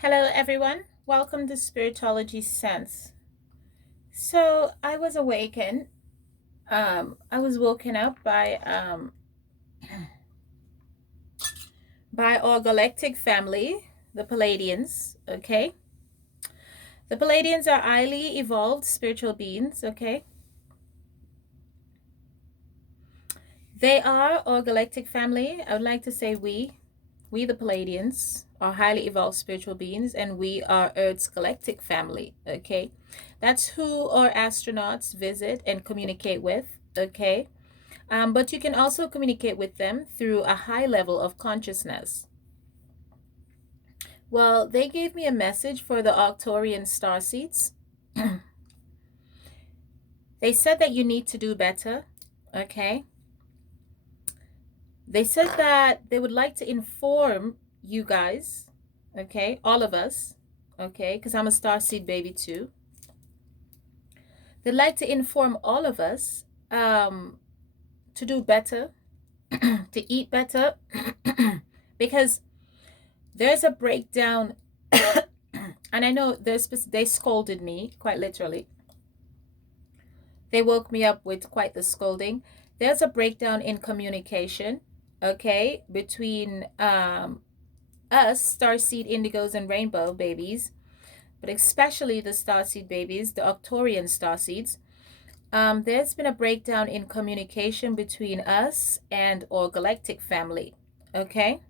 Hello, everyone. Welcome to Spiritology Sense. So, I was awakened. I was woken up by our galactic family, the Palladians. Okay, the Palladians are highly evolved spiritual beings. Okay, they are our galactic family. I would like to say we the Palladians are highly evolved spiritual beings, and we are Earth's galactic family. Okay, that's who our astronauts visit and communicate with. Okay, but you can also communicate with them through a high level of consciousness. Well, they gave me a message for the Arcturian star seeds. They said that you need to do better. Okay, they said that they would like to inform you guys. Okay, all of us. Okay, because I'm a star seed baby too. They'd like to inform all of us to do better, to eat better, because there's a breakdown. And I know they scolded me, quite literally. They woke me up with quite the scolding. There's a breakdown in communication, okay, between us, starseed indigos and rainbow babies, but especially the starseed babies, the Octorian starseeds. There's been a breakdown in communication between us and our galactic family, okay?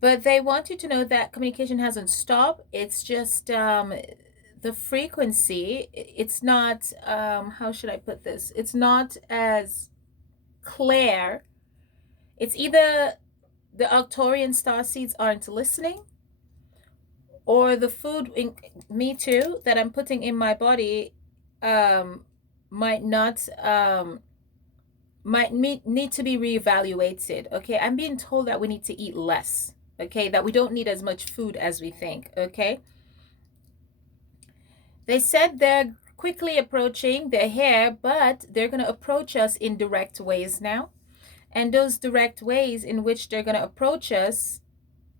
But they want you to know that communication hasn't stopped. It's just the frequency, it's not, how should I put this? It's not as clear. It's either the Arcturian star seeds aren't listening, or the food, me too, that I'm putting in my body um, might not, need to be reevaluated. Okay, I'm being told that we need to eat less. Okay, that we don't need as much food as we think. Okay, they said they're quickly approaching their hair, but they're going to approach us in direct ways now. And those direct ways in which they're going to approach us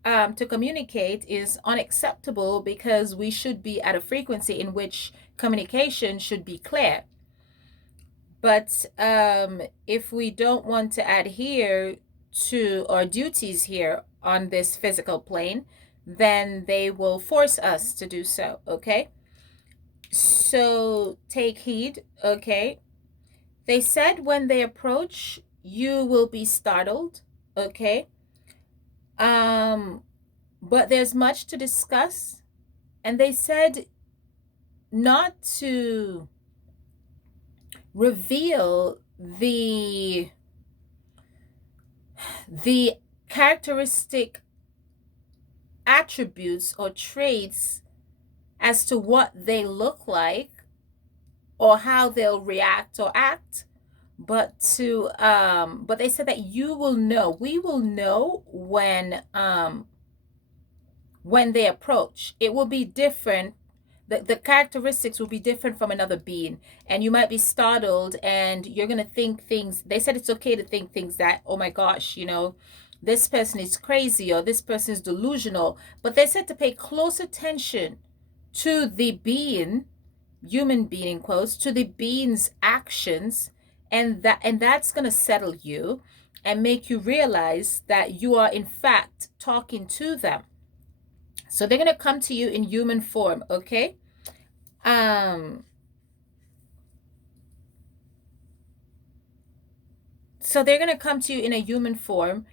to communicate is unacceptable, because we should be at a frequency in which communication should be clear. But if we don't want to adhere to our duties here on this physical plane, then they will force us to do so. Okay, so take heed. Okay, they said when they approach, you will be startled. Okay, but there's much to discuss, and they said not to reveal the characteristic attributes or traits as to what they look like or how they'll react or act, but they said that you will know, we will know when they approach. It will be different. The characteristics will be different from another being, and you might be startled, and you're going to think things. They said it's okay to think things that, oh my gosh, this person is crazy, or this person is delusional. But they said to pay close attention to the being, human being in quotes, to the being's actions, and that's going to settle you and make you realize that you are in fact talking to them. So they're going to come to you in human form. Okay, so they're going to come to you in a human form,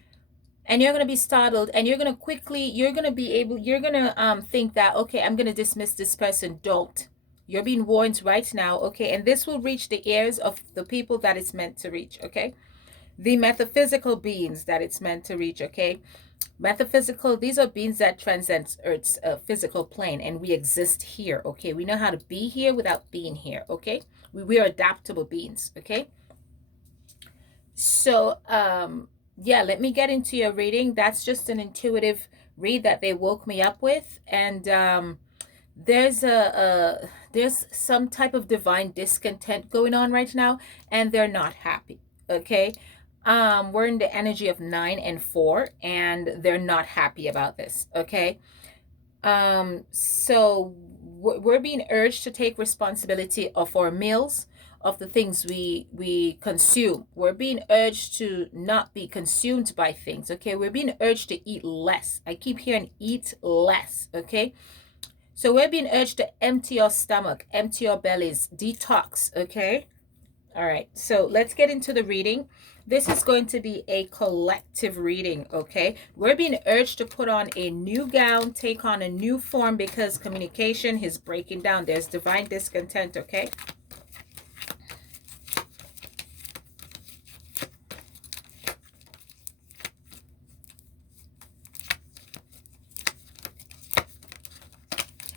and you're going to be startled, and you're going to think that, okay, I'm going to dismiss this person. Don't. You're being warned right now. Okay, and this will reach the ears of the people that it's meant to reach. Okay, the metaphysical beings that it's meant to reach. Okay, metaphysical, these are beings that transcend Earth's physical plane, and we exist here. Okay, we know how to be here without being here. Okay, we are adaptable beings. Okay, so yeah, let me get into your reading. That's just an intuitive read that they woke me up with, and there's some type of divine discontent going on right now, and they're not happy. Okay, We're in the energy of 9 and 4, and they're not happy about this. Okay. So we're being urged to take responsibility of our meals, of the things we consume. We're being urged to not be consumed by things. Okay, we're being urged to eat less. I keep hearing eat less. Okay, so we're being urged to empty our stomach, empty our bellies, detox. Okay, all right, so let's get into the reading. This is going to be a collective reading, okay? We're being urged to put on a new gown, take on a new form, because communication is breaking down. There's divine discontent, okay?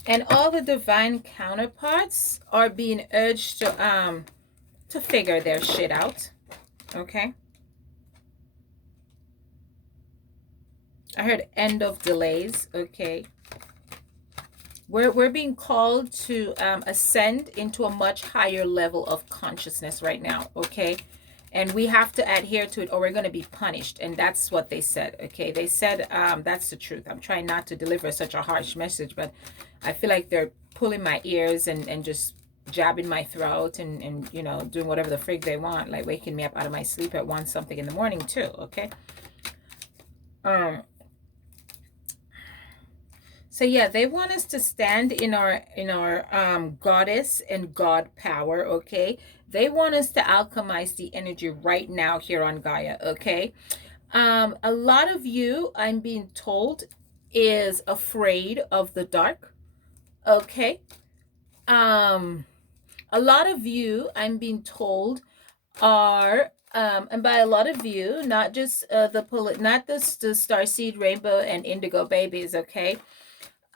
And all the divine counterparts are being urged to figure their shit out, okay? I heard end of delays, okay? We're being called to ascend into a much higher level of consciousness right now, okay? And we have to adhere to it or we're going to be punished. And that's what they said, okay? They said that's the truth. I'm trying not to deliver such a harsh message, but I feel like they're pulling my ears and just jabbing my throat and you know, doing whatever the frig they want, like waking me up out of my sleep at 1 something in the morning too, okay? So yeah, they want us to stand in our goddess and God power, okay? They want us to alchemize the energy right now here on Gaia, okay? A lot of you, I'm being told, is afraid of the dark, okay? A lot of you, I'm being told, are and by a lot of you, not just not the starseed rainbow and indigo babies, okay?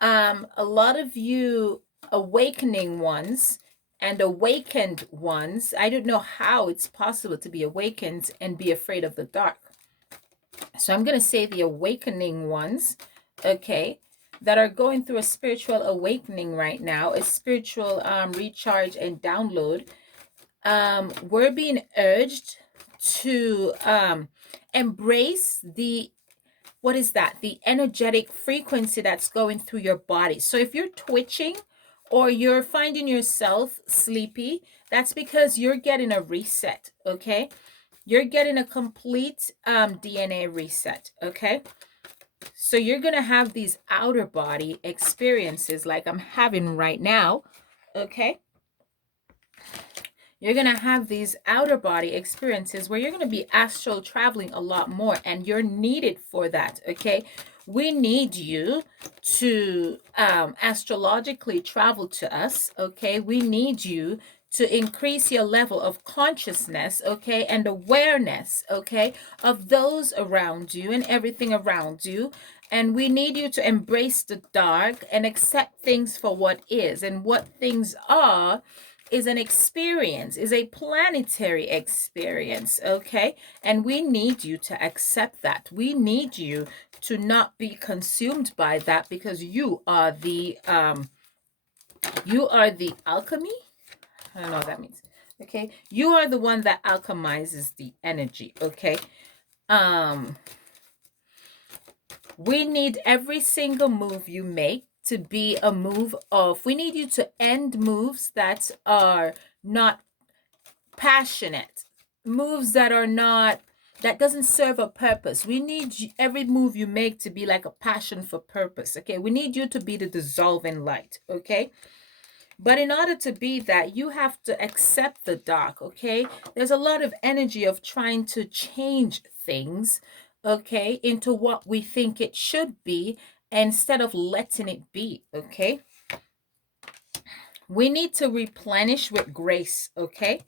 A lot of you awakening ones and awakened ones, I don't know how it's possible to be awakened and be afraid of the dark. So I'm going to say the awakening ones, okay, that are going through a spiritual awakening right now, a spiritual recharge and download. We're being urged to embrace the what is that? The energetic frequency that's going through your body. So if you're twitching or you're finding yourself sleepy, that's because you're getting a reset, okay? You're getting a complete DNA reset, okay? So you're going to have these outer body experiences like I'm having right now, okay? You're going to have these outer body experiences where you're going to be astral traveling a lot more, and you're needed for that, okay? We need you to astrologically travel to us, okay? We need you to increase your level of consciousness, okay, and awareness, okay, of those around you and everything around you. And we need you to embrace the dark and accept things for what is. And what things are is an experience, is a planetary experience, okay? And we need you to accept that. We need you to not be consumed by that, because you are the alchemy. I don't know what that means. Okay? You are the one that alchemizes the energy, okay? We need every single move you make to be a move of, we need you to end moves that are not passionate, moves that are not, that doesn't serve a purpose. We need every move you make to be like a passion for purpose, okay? We need you to be the dissolving light, okay? But in order to be that, you have to accept the dark, okay? There's a lot of energy of trying to change things, okay, into what we think it should be instead of letting it be, okay? We need to replenish with grace, okay?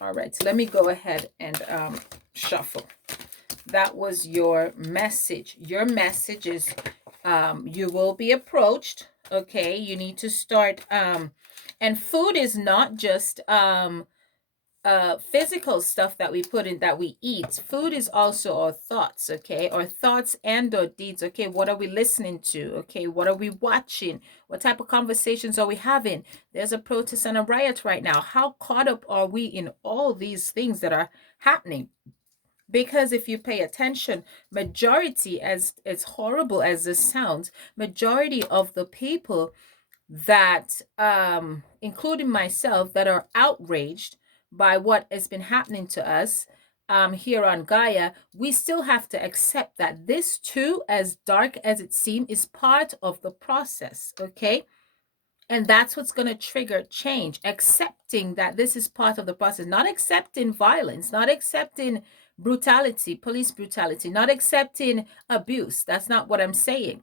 All right, so let me go ahead and shuffle. That was your message. Your message is you will be approached, okay? You need to start and food is not just physical stuff that we put in, that we eat. Food is also our thoughts, okay? Our thoughts and our deeds, okay? What are we listening to, okay? What are we watching? What type of conversations are we having? There's a protest and a riot right now. How caught up are we in all these things that are happening? Because if you pay attention, majority, as horrible as this sounds, majority of the people that including myself, that are outraged by what has been happening to us here on Gaia, we still have to accept that this too, as dark as it seems, is part of the process. Okay, and that's what's going to trigger change. Accepting that this is part of the process, not accepting violence, not accepting brutality, police brutality, not accepting abuse. That's not what I'm saying.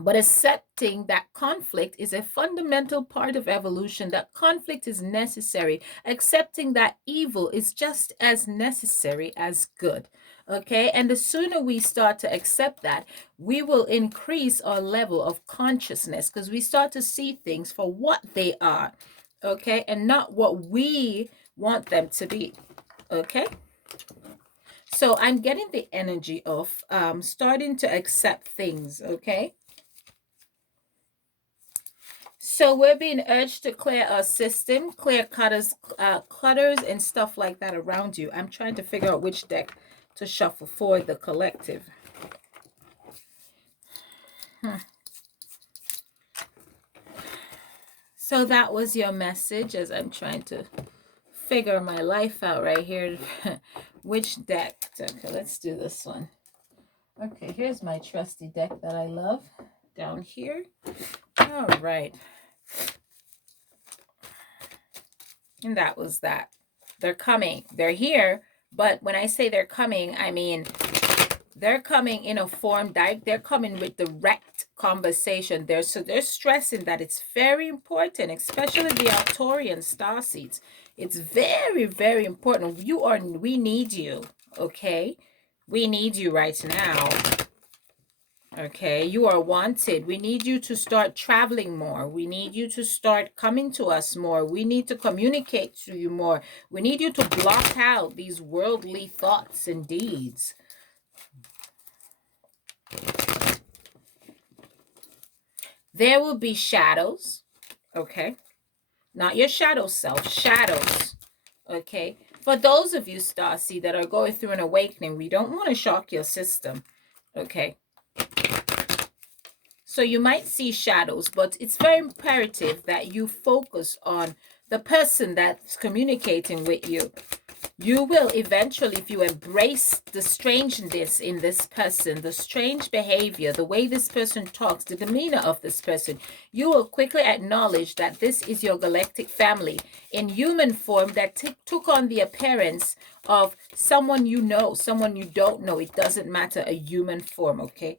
But accepting that conflict is a fundamental part of evolution, that conflict is necessary. Accepting that evil is just as necessary as good. Okay. And the sooner we start to accept that, we will increase our level of consciousness, because we start to see things for what they are. Okay. And not what we want them to be. Okay. So I'm getting the energy of starting to accept things. Okay. So we're being urged to clear our system, clear clutters and stuff like that around you. I'm trying to figure out which deck to shuffle for the collective. So that was your message, as I'm trying to figure my life out right here. Which deck? Okay, let's do this one. Okay, here's my trusty deck that I love down here. All right. And that was that. They're coming. They're here. But when I say they're coming, I mean they're coming in a form that they're coming with direct conversation. They're stressing that it's very important, especially the Arcturian star seeds. It's very, very important. We need you. Okay, we need you right now. Okay, you are wanted. We need you to start traveling more. We need you to start coming to us more. We need to communicate to you more. We need you to block out these worldly thoughts and deeds. There will be shadows. Okay, not your shadow self, shadows. Okay, for those of you, Starseed, that are going through an awakening, we don't want to shock your system. Okay. So you might see shadows, but it's very imperative that you focus on the person that's communicating with you. You will eventually, if you embrace the strangeness in this person, the strange behavior, the way this person talks, the demeanor of this person, you will quickly acknowledge that this is your galactic family in human form that took on the appearance of someone you know, someone you don't know. It doesn't matter, a human form, okay?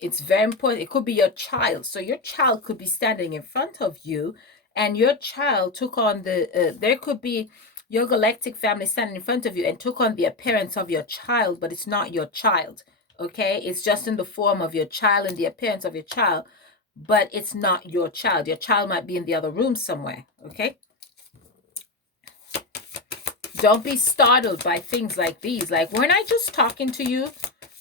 It's very important. It could be your child. So your child could be standing in front of you, and your child took on there could be your galactic family standing in front of you and took on the appearance of your child, but it's not your child. Okay? It's just in the form of your child and the appearance of your child, but it's not your child. Your child might be in the other room somewhere. Okay? Don't be startled by things like these. Like, weren't I just talking to you?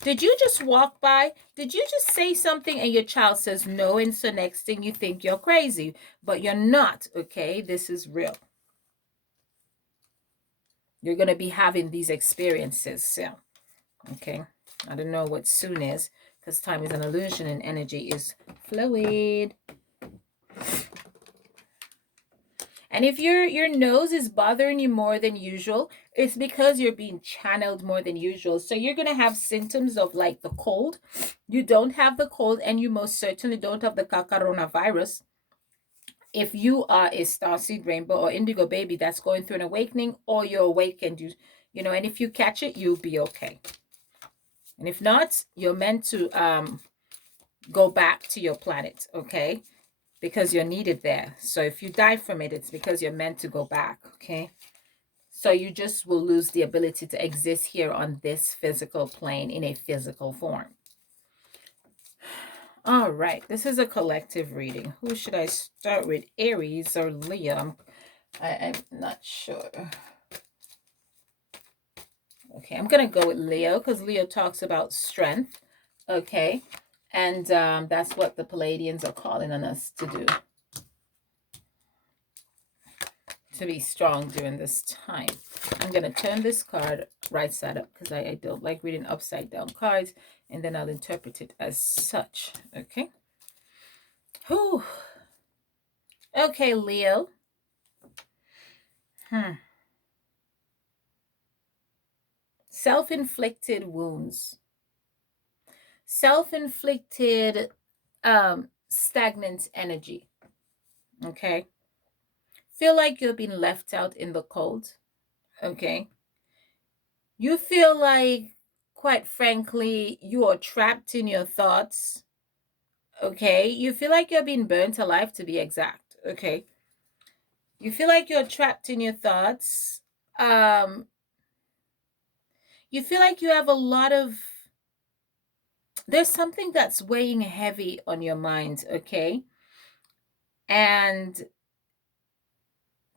Did you just walk by? Did you just say something and your child says no, and so next thing you think you're crazy, but you're not, okay? This is real. You're going to be having these experiences soon, okay? I don't know what soon is, because time is an illusion and energy is fluid. And if your nose is bothering you more than usual, it's because you're being channeled more than usual. So you're going to have symptoms of like the cold. You don't have the cold, and you most certainly don't have the coronavirus. If you are a starseed rainbow or indigo baby that's going through an awakening, or you're awakened, you know, and if you catch it, you'll be okay. And if not, you're meant to go back to your planet, okay? Because you're needed there. So if you die from it, it's because you're meant to go back, okay? So you just will lose the ability to exist here on this physical plane in a physical form. All right, this is a collective reading. Who should I start with, Aries or Leo? I'm not sure. Okay, I'm going to go with Leo because Leo talks about strength, okay? And that's what the Palladians are calling on us to do. to be strong during this time. I'm going to turn this card right side up because I don't like reading upside down cards, and then I'll interpret it as such. Okay. Whew. Okay, Leo. Self-inflicted wounds. Self-inflicted stagnant energy. Okay. Feel like you're being left out in the cold. Okay. You feel like, quite frankly, you are trapped in your thoughts. Okay. You feel like you're being burnt alive, to be exact. Okay. You feel like you're trapped in your thoughts. You feel like you have a lot of, there's something that's weighing heavy on your mind. Okay. And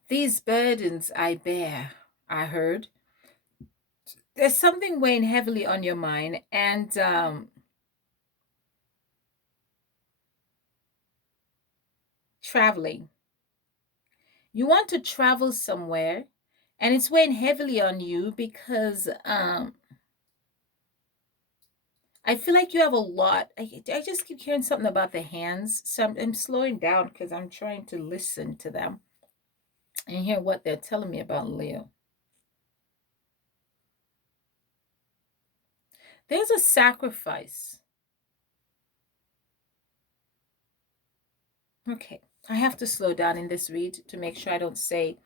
these burdens I bear, I heard. There's something weighing heavily on your mind, and traveling. You want to travel somewhere, and it's weighing heavily on you because I feel like you have a lot. I just keep hearing something about the hands, so I'm slowing down because I'm trying to listen to them and hear what they're telling me about Leo. There's a sacrifice. Okay, I have to slow down in this read to make sure I don't say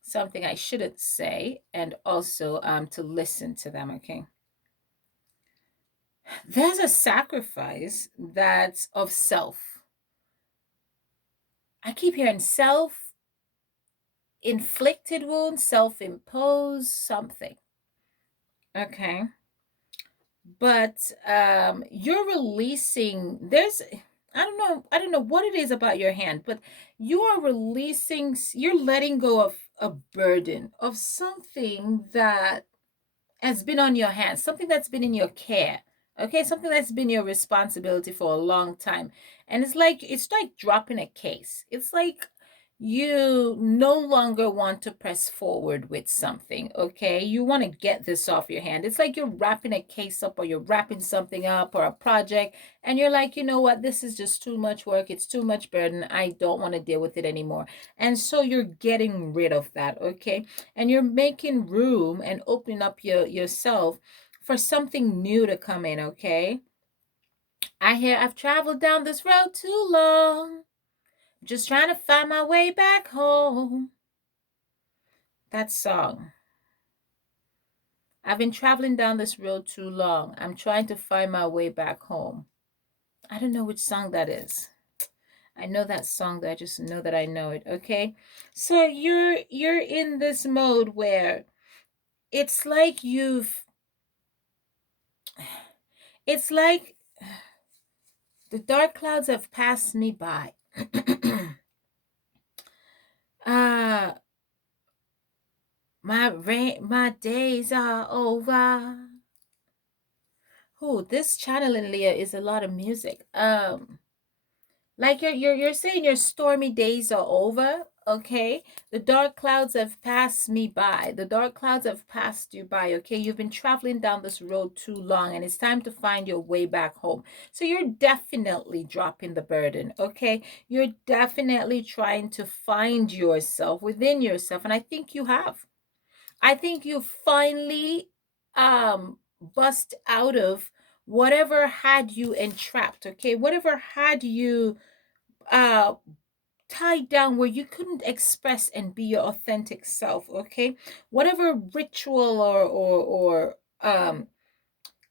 something I shouldn't say, and also to listen to them. Okay. There's a sacrifice that's of self. I keep hearing self inflicted wounds, self imposed something. Okay. But you're releasing, there's, I don't know what it is about your hand, but you are releasing, you're letting go of a burden of something that has been on your hands, something that's been in your care. Okay, something that's been your responsibility for a long time. And it's like dropping a case. It's like you no longer want to press forward with something. Okay, you want to get this off your hand. It's like you're wrapping a case up, or you're wrapping something up, or a project, and you're like, you know what, this is just too much work, it's too much burden, I don't want to deal with it anymore. And so you're getting rid of that. Okay, and you're making room and opening up yourself for something new to come in. Okay, I've traveled down this road too long, just trying to find my way back home. That song. I've been traveling down this road too long, I'm trying to find my way back home. I don't know which song that is. I know that song, that I just know that I know it. Okay, so you're in this mode where it's like it's like the dark clouds have passed me by. uh my days are over. This channel in Leah is a lot of music. Like you're saying your stormy days are over. Okay, the dark clouds have passed me by. The dark clouds have passed you by. Okay, you've been traveling down this road too long, and it's time to find your way back home. So you're definitely dropping the burden. Okay, you're definitely trying to find yourself within yourself, and I think you have. I think you finally bust out of whatever had you entrapped. Okay, whatever had you uh tied down where you couldn't express and be your authentic self. Okay, whatever ritual or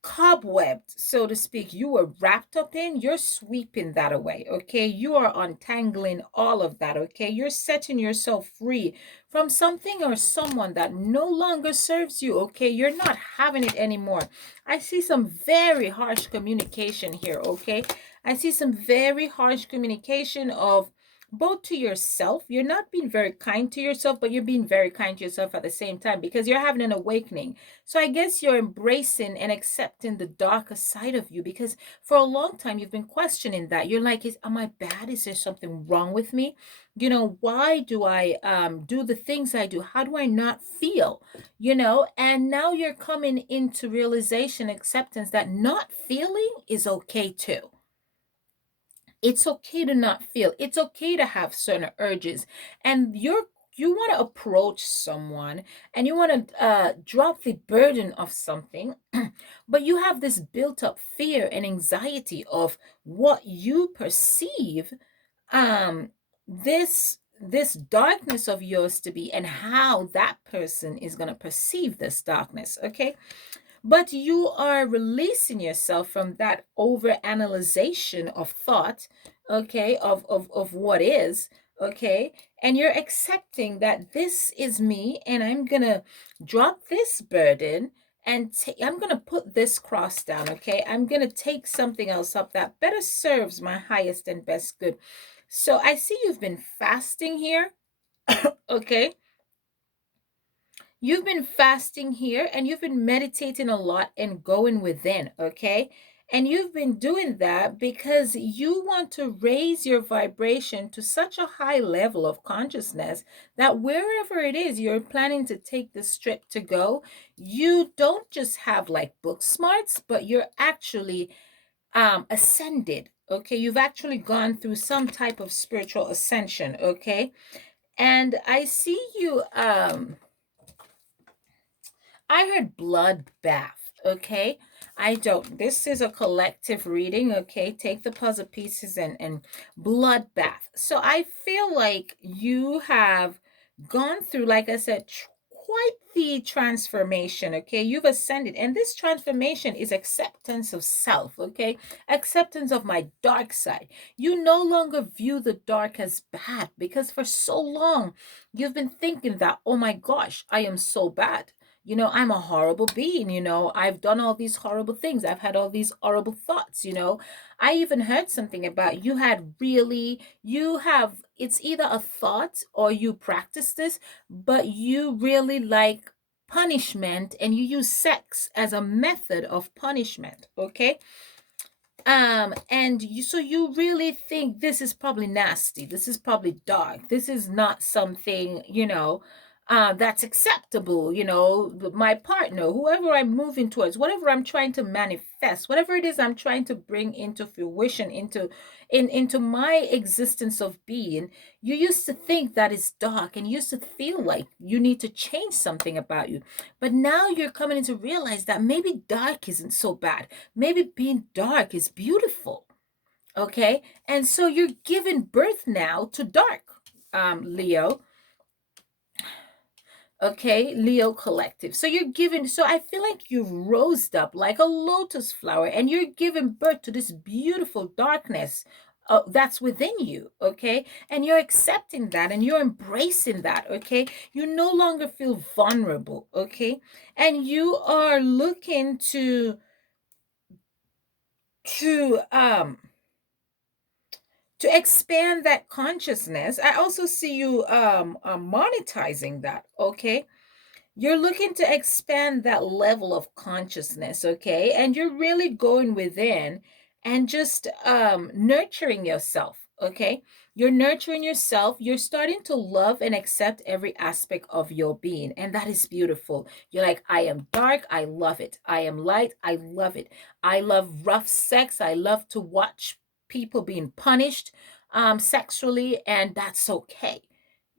cobwebbed, so to speak, you were wrapped up in, you're sweeping that away. Okay, you are untangling all of that. Okay, you're setting yourself free from something or someone that no longer serves you. Okay, you're not having it anymore. I see some very harsh communication here. Okay, I see some very harsh communication of both to yourself. You're not being very kind to yourself, but you're being very kind to yourself at the same time because you're having an awakening. So I guess you're embracing and accepting the darker side of you because for a long time you've been questioning that. You're like, am I bad? Is there something wrong with me? Why do I do the things I do? How do I not feel? And now you're coming into realization, acceptance that not feeling is okay too. It's okay to not feel. It's okay to have certain urges. And you want to approach someone and you want to drop the burden of something, but you have this built up fear and anxiety of what you perceive um this darkness of yours to be and how that person is going to perceive this darkness, okay? But you are releasing yourself from that over analyzation of thought, okay, of what is, okay, and you're accepting that this is me and I'm gonna drop this burden and I'm gonna put this cross down, okay? I'm gonna take something else up that better serves my highest and best good. So I see you've been fasting here, okay? You've been fasting here and you've been meditating a lot and going within, okay? And you've been doing that because you want to raise your vibration to such a high level of consciousness that wherever it is you're planning to take this trip to go, you don't just have like book smarts, but you're actually ascended, okay? You've actually gone through some type of spiritual ascension, okay? And I see you I heard bloodbath, okay? I don't. This is a collective reading, okay? Take the puzzle pieces and bloodbath. So I feel like you have gone through, like I said, quite the transformation, okay? You've ascended, and this transformation is acceptance of self, okay? Acceptance of my dark side. You no longer view the dark as bad because for so long you've been thinking that, oh my gosh, I am so bad. I'm a horrible being. I've done all these horrible things. I've had all these horrible thoughts. I even heard something about you have, it's either a thought or you practice this, but you really like punishment and you use sex as a method of punishment. Okay. And you really think this is probably nasty, this is probably dark, this is not something that's acceptable. My partner, whoever I'm moving towards, whatever I'm trying to manifest, whatever it is I'm trying to bring into fruition, into my existence of being, you used to think that it's dark and you used to feel like you need to change something about you. But now you're coming to realize that maybe dark isn't so bad. Maybe being dark is beautiful. Okay. And so you're giving birth now to dark, Leo. Okay, Leo collective. So I feel like you've rosed up like a lotus flower and you're giving birth to this beautiful darkness that's within you, okay? And you're accepting that and you're embracing that, okay? You no longer feel vulnerable, okay? And you are looking to um to expand that consciousness. I also see you monetizing that, okay? You're looking to expand that level of consciousness, okay? And you're really going within and just nurturing yourself, okay? You're nurturing yourself. You're starting to love and accept every aspect of your being. And that is beautiful. You're like, I am dark. I love it. I am light. I love it. I love rough sex. I love to watch people being punished sexually, and that's okay.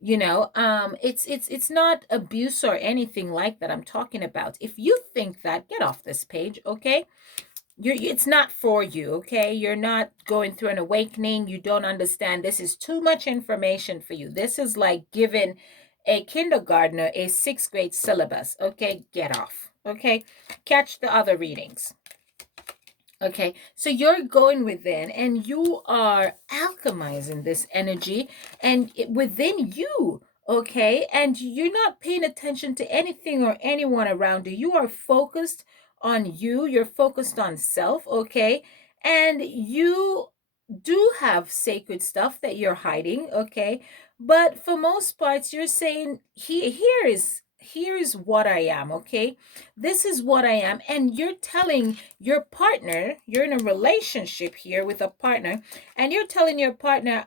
It's not abuse or anything like that I'm talking about. If you think that, get off this page, okay? It's not for you, okay? You're not going through an awakening. You don't understand. This is too much information for you. This is like giving a kindergartner a sixth grade syllabus, okay? Get off, okay? Catch the other readings. Okay, so you're going within and you are alchemizing this energy and within you, okay? And you're not paying attention to anything or anyone around you. You are focused on you, you're focused on self, okay? And you do have sacred stuff that you're hiding, okay? But for most parts, you're saying, here's what I am, okay? This is what I am. And you're telling your partner, you're in a relationship here with a partner, and you're telling your partner,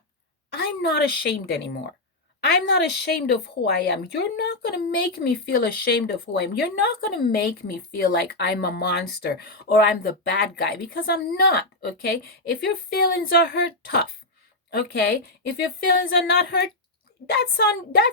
I'm not ashamed anymore. I'm not ashamed of who I am. You're not going to make me feel ashamed of who I am. You're not going to make me feel like I'm a monster or I'm the bad guy, because I'm not, okay? If your feelings are hurt, tough, okay? If your feelings are not hurt, that's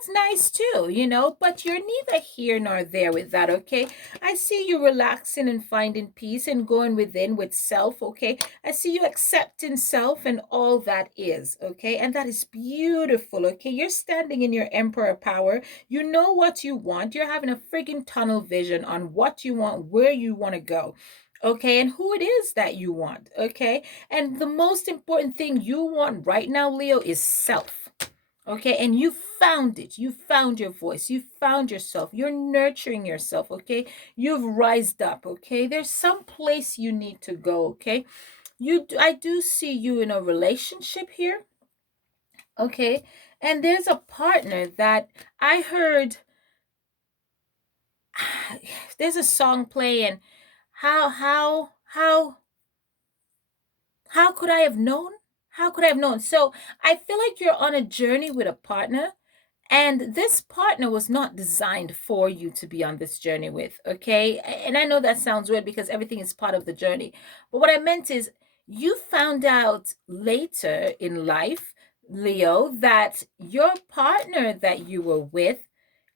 nice too, but you're neither here nor there with that, okay? I see you relaxing and finding peace and going within with self, okay? I see you accepting self and all that is, okay? And that is beautiful, okay? You're standing in your emperor power. You know what you want. You're having a friggin' tunnel vision on what you want, where you want to go, okay? And who it is that you want, okay? And the most important thing you want right now, Leo, is self. Okay, and you found it. You found your voice. You found yourself. You're nurturing yourself. Okay, you've rised up. Okay, there's some place you need to go. Okay, I do see you in a relationship here. Okay, and there's a partner that I heard. There's a song playing. How could I have known? How could I have known? So I feel like you're on a journey with a partner. And this partner was not designed for you to be on this journey with, okay? And I know that sounds weird because everything is part of the journey. But what I meant is, you found out later in life, Leo, that your partner that you were with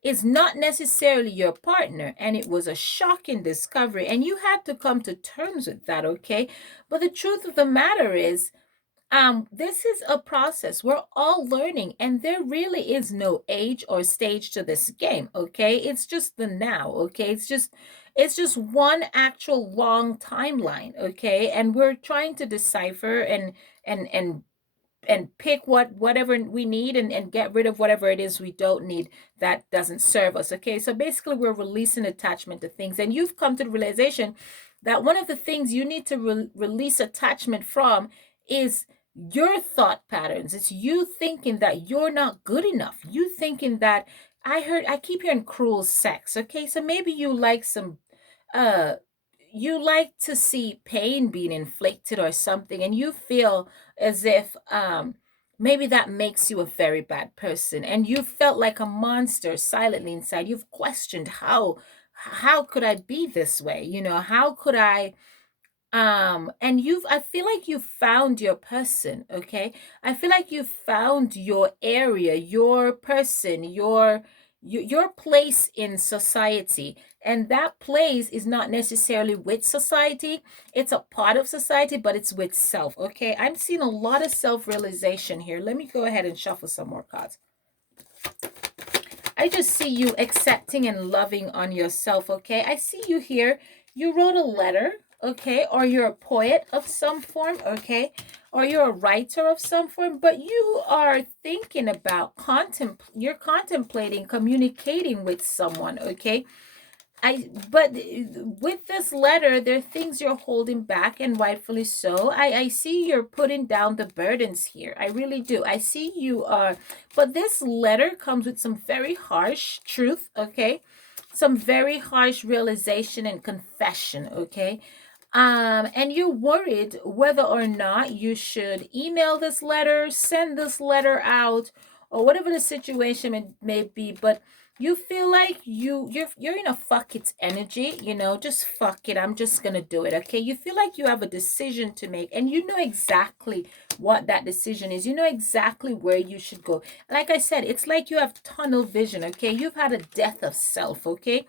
is not necessarily your partner. And it was a shocking discovery. And you had to come to terms with that, okay? But the truth of the matter is, this is a process. We're all learning, and there really is no age or stage to this game, okay? It's just the now, okay? It's just one actual long timeline, okay? And we're trying to decipher and and and pick whatever we need, and get rid of whatever it is we don't need that doesn't serve us, okay? So basically we're releasing attachment to things, and you've come to the realization that one of the things you need to release attachment from is your thought patterns. It's you thinking that you're not good enough, you thinking that, I keep hearing cruel sex, okay? So maybe uh you like to see pain being inflicted or something, and you feel as if maybe that makes you a very bad person, and you felt like a monster silently inside. You've questioned, how could I be this way, how could I, and I feel like you found your person, okay? I feel like you found your area, your person, your place in society. And that place is not necessarily with society. It's a part of society, but it's with self, okay? I'm seeing a lot of self-realization here. Let me go ahead and shuffle some more cards. I just see you accepting and loving on yourself, okay? I see you here. You wrote a letter, okay? Or you're a poet of some form, okay? Or you're a writer of some form, but you are thinking about, you're contemplating communicating with someone, okay? But with this letter, there are things you're holding back, and rightfully so. I see you're putting down the burdens here. I really do. I see you are, but this letter comes with some very harsh truth, okay? Some very harsh realization and confession, okay? And you're worried whether or not you should email this letter, send this letter out, or whatever the situation may be. But you feel like you're in a fuck it energy, just fuck it. I'm just gonna do it, okay? You feel like you have a decision to make, and you know exactly what that decision is. You know exactly where you should go. Like I said, it's like you have tunnel vision, okay? You've had a death of self, okay?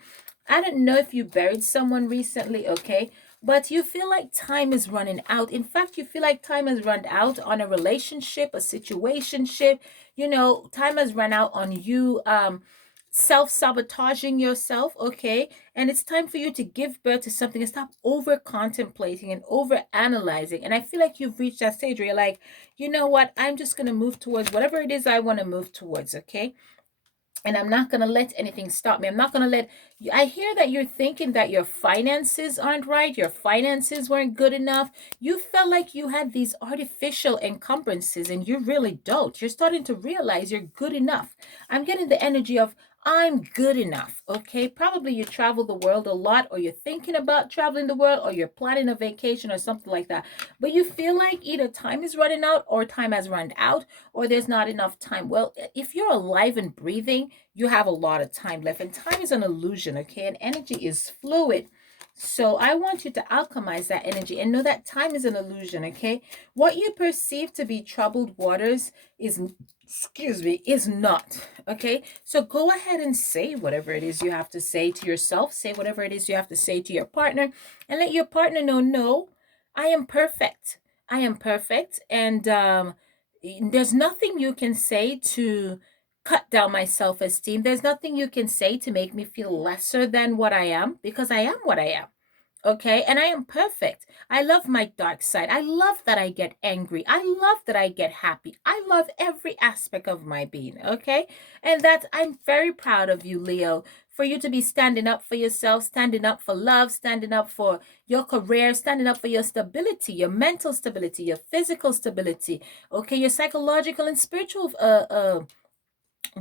I don't know if you buried someone recently, okay? But you feel like time is running out. In fact, you feel like time has run out on a relationship, a situationship. Time has run out on you self-sabotaging yourself, okay? And it's time for you to give birth to something and stop over contemplating and over analyzing. And I feel like you've reached that stage where you're like, you know what? I'm just going to move towards whatever it is I want to move towards, okay? And I'm not going to let anything stop me. I'm not going to let you. I hear that you're thinking that your finances aren't right. Your finances weren't good enough. You felt like you had these artificial encumbrances and you really don't. You're starting to realize you're good enough. I'm getting the energy of I'm good enough. Okay. Probably you travel the world a lot, or you're thinking about traveling the world, or you're planning a vacation or something like that. But you feel like either time is running out or time has run out, or there's not enough time. Well, if you're alive and breathing, you have a lot of time left. And time is an illusion, okay? And energy is fluid. So I want you to alchemize that energy and know that time is an illusion, okay? What you perceive to be troubled waters is, excuse me, is not, okay? So go ahead and say whatever it is you have to say to yourself. Say whatever it is you have to say to your partner, and let your partner know, no, I am perfect. I am perfect. And there's nothing you can say to cut down my self esteem. There's nothing you can say to make me feel lesser than what I am, because I am what I am. Okay. And I am perfect. I love my dark side. I love that I get angry. I love that I get happy. I love every aspect of my being. Okay. And that I'm very proud of you, Leo, for you to be standing up for yourself, standing up for love, standing up for your career, standing up for your stability, your mental stability, your physical stability. Okay. Your psychological and spiritual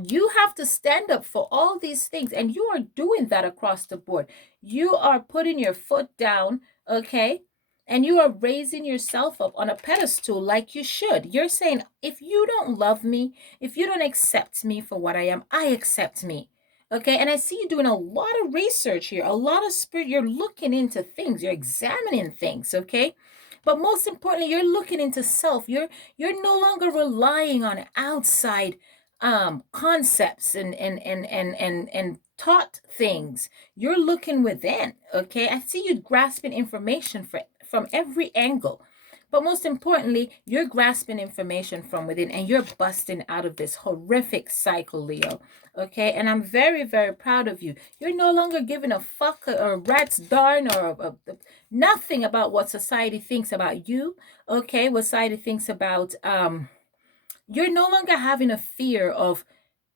you have to stand up for all these things, and you are doing that across the board. You are putting your foot down, okay? And you are raising yourself up on a pedestal like you should. You're saying, if you don't love me, if you don't accept me for what I am, I accept me. Okay, and I see you doing a lot of research here, a lot of spirit. You're looking into things, you're examining things, okay? But most importantly, you're looking into self. You're no longer relying on outside concepts and taught things. You're looking within. Okay, I see you grasping information from every angle, but most importantly, you're grasping information from within, and you're busting out of this horrific cycle, Leo. Okay, and I'm very, very proud of you. You're no longer giving a fuck or a rat's darn or nothing about what society thinks about you. Okay, what society thinks about you're no longer having a fear of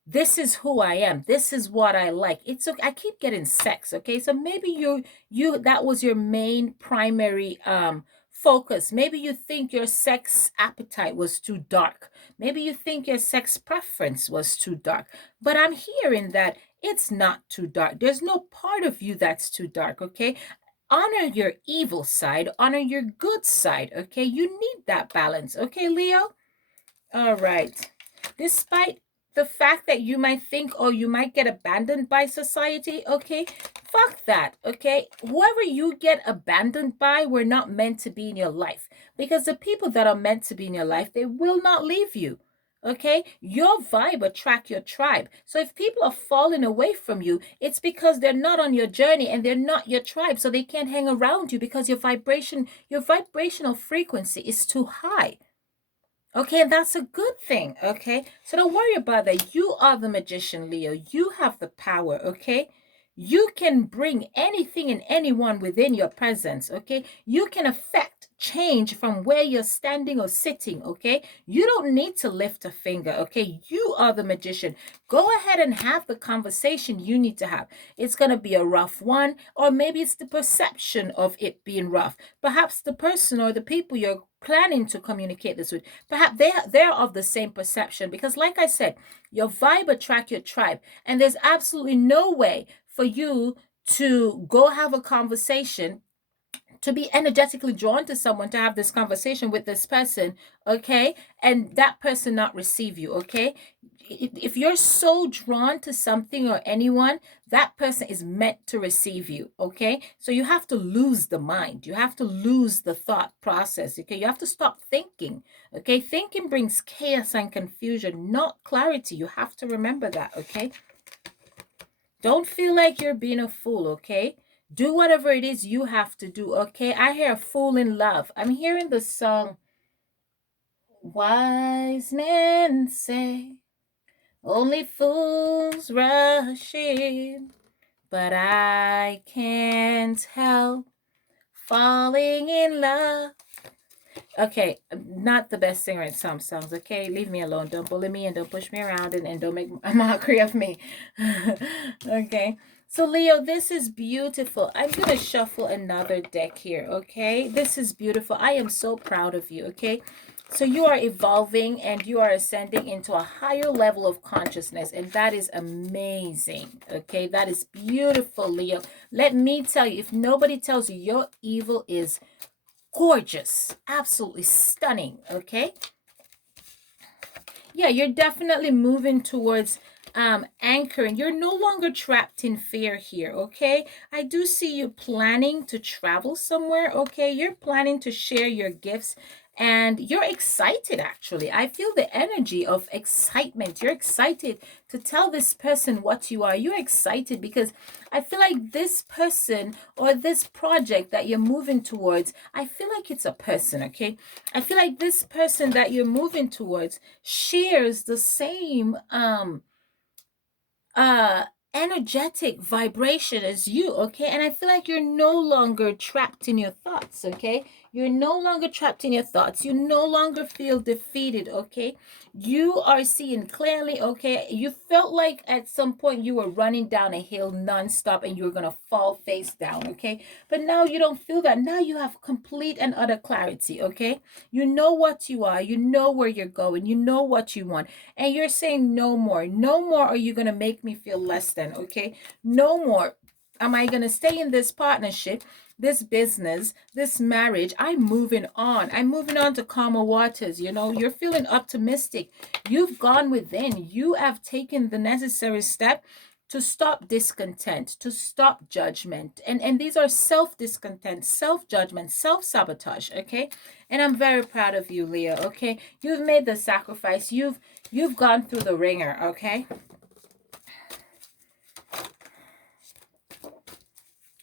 this is who I am. This is what I like. It's okay. I keep getting sex. Okay. So maybe you that was your main primary focus. Maybe you think your sex appetite was too dark. Maybe you think your sex preference was too dark. But I'm hearing that it's not too dark. There's no part of you that's too dark. Okay. Honor your evil side, honor your good side. Okay. You need that balance. Okay, Leo? All right. Despite the fact that you might think, oh, you might get abandoned by society, okay? Fuck that, okay? Whoever you get abandoned by were not meant to be in your life, because the people that are meant to be in your life, they will not leave you. Okay, your vibe attract your tribe. So if people are falling away from you, it's because they're not on your journey and they're not your tribe. So they can't hang around you because your vibrational frequency is too high. Okay, and that's a good thing. Okay, so don't worry about that. You are the magician, Leo. You have the power. Okay, you can bring anything and anyone within your presence. Okay, you can affect change from where you're standing or sitting. Okay, you don't need to lift a finger. Okay, you are the magician. Go ahead and have the conversation you need to have. It's going to be a rough one, or maybe it's the perception of it being rough. Perhaps the person or the people you're planning to communicate this with, perhaps they're of the same perception, because like I said, your vibe attract your tribe, and there's absolutely no way for you to go have a conversation, to be energetically drawn to someone, to have this conversation with this person, okay, and that person not receive you. Okay, if you're so drawn to something or anyone, that person is meant to receive you. Okay, so you have to lose the mind, you have to lose the thought process. Okay, you have to stop thinking. Okay, thinking brings chaos and confusion, not clarity. You have to remember that. Okay, don't feel like you're being a fool. Okay, do whatever it is you have to do. Okay, I hear a fool in love. I'm hearing the song, wise men say only fools rush in, but I can't help falling in love. Okay, not the best singer in some songs. Okay, leave me alone. Don't bully me and don't push me around and don't make a mockery of me. Okay, so Leo, this is beautiful. I'm gonna shuffle another deck here. Okay, this is beautiful. I am so proud of you. Okay, so you are evolving and you are ascending into a higher level of consciousness, and that is amazing. Okay, that is beautiful, Leo. Let me tell you, if nobody tells you, your evil is gorgeous, absolutely stunning. Okay, yeah, you're definitely moving towards anchoring. You're no longer trapped in fear here. Okay, I do see you planning to travel somewhere. Okay, you're planning to share your gifts and you're excited. Actually, I feel the energy of excitement. You're excited to tell this person what you are. You're excited because I feel like this person or this project that you're moving towards, I feel like it's a person. Okay, I feel like this person that you're moving towards shares the same uh energetic vibration as you. Okay, and I feel like you're no longer trapped in your thoughts. Okay, you're no longer trapped in your thoughts. You no longer feel defeated. Okay, you are seeing clearly. Okay, you felt like at some point you were running down a hill nonstop and you were gonna fall face down. Okay, but now you don't feel that. Now you have complete and utter clarity. Okay, you know what you are, you know where you're going, you know what you want, and you're saying no more. No more are you going to make me feel less than. Okay, no more am I going to stay in this partnership, this business, this marriage. I'm moving on to calmer waters. You know, you're feeling optimistic. You've gone within, you have taken the necessary step to stop discontent, to stop judgment. And these are self-discontent, self-judgment, self-sabotage. Okay, and I'm very proud of you, Leo. Okay, you've made the sacrifice. You've gone through the ringer. Okay,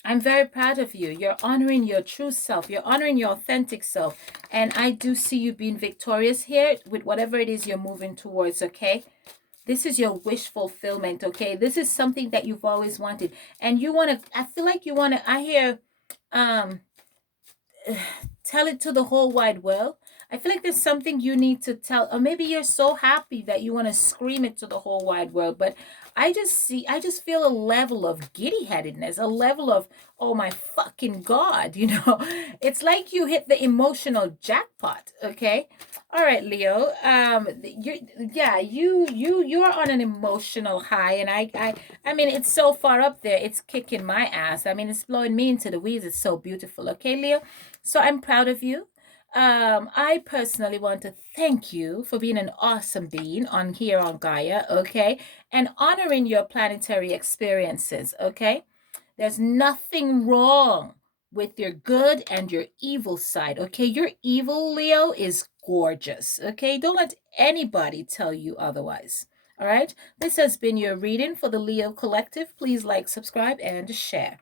I'm very proud of you. You're honoring your true self. You're honoring your authentic self. And I do see you being victorious here with whatever it is you're moving towards. Okay, this is your wish fulfillment. Okay, this is something that you've always wanted, and you want to, I feel like you want to, I hear um tell it to the whole wide world. I feel like there's something you need to tell, or maybe you're so happy that you want to scream it to the whole wide world. But I just feel a level of giddy headedness, a level of, oh my fucking God, you know, it's like you hit the emotional jackpot. Okay. All right, Leo. You're on an emotional high, and I mean, it's so far up there, it's kicking my ass. I mean, it's blowing me into the weeds. It's so beautiful. Okay, Leo. So I'm proud of you. I personally want to thank you for being an awesome being on here on Gaia, okay, and honoring your planetary experiences, okay. There's nothing wrong with your good and your evil side, okay. Your evil, Leo, is gorgeous, okay. Don't let anybody tell you otherwise. All right. This has been your reading for the Leo Collective. Please like, subscribe, and share.